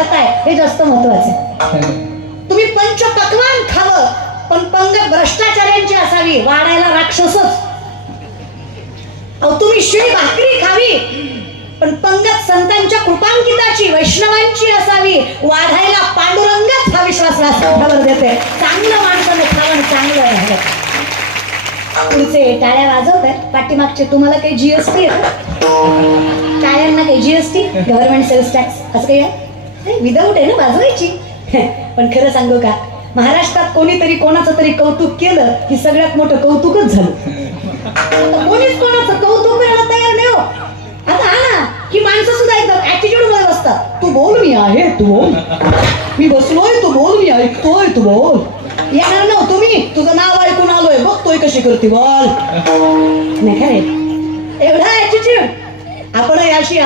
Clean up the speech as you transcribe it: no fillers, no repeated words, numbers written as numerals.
खाताय हे जास्त महत्वाचे. तुम्ही पंचपक्वान खावं, पण पंगत भ्रष्टाचार्यांची असावी, वाढायला राक्षसच. अहो तुम्ही शिळी भाकरी खावी, पण पंगत संतांच्या कृपांकिताची वैष्णवांची असावी, वाढायला पांडुरंगच हा विश्वास व्यासपीठावर देते. चांगलं माणसाने खावं, चांगलं राहावं. पुढचे टाळ्या वाजवतात पाठीमागचे. तुम्हाला काही जीएसटी आहे? टाळ्यांना काही जीएसटी, गव्हर्नमेंट सेल्स टॅक्स असं काही आहे? विदाऊट आहे ना, वाजवायची. पण खरं सांगू का, महाराष्ट्रात कोणीतरी कोणाचं तरी कौतुक केलं की सगळ्यात मोठं कौतुकच झालं. कोणीच कोणाचं कौतुक करायला तयार नाही हो. आता हा ना की माणसं सुद्धा एकदम ऍटिट्यूड मध्ये बसतात. तू बोल मी आहे, तू बोल, मी बसलोय, तू बोल, मी ऐकतोय, तू बोल. येणार ना तुम्ही, तुझं नाव ऐकून आलोय, बघतोय कशी करते बोल. नाही खरे एवढा ऍटिट्यूड आपण याशी